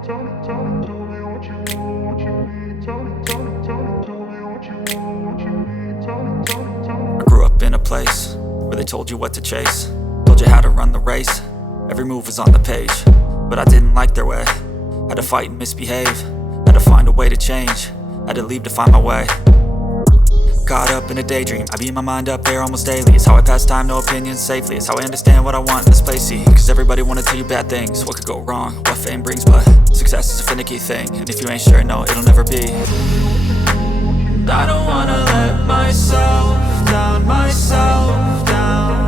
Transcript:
I grew up in a place where they told you what to chase, told you how to run the race. Every move was on the page, but I didn't like their way. Had to fight and misbehave, had to find a way to change, had to leave to find my way. Caught up in a daydream, I beat my mind up there almost daily. It's how I pass time, no opinions safely. It's how I understand what I want in this place, see. Cause everybody wanna tell you bad things, what could go wrong, what fame brings. But success is a finicky thing, and if you ain't sure, no, it'll never be. I don't wanna let myself down, myself down.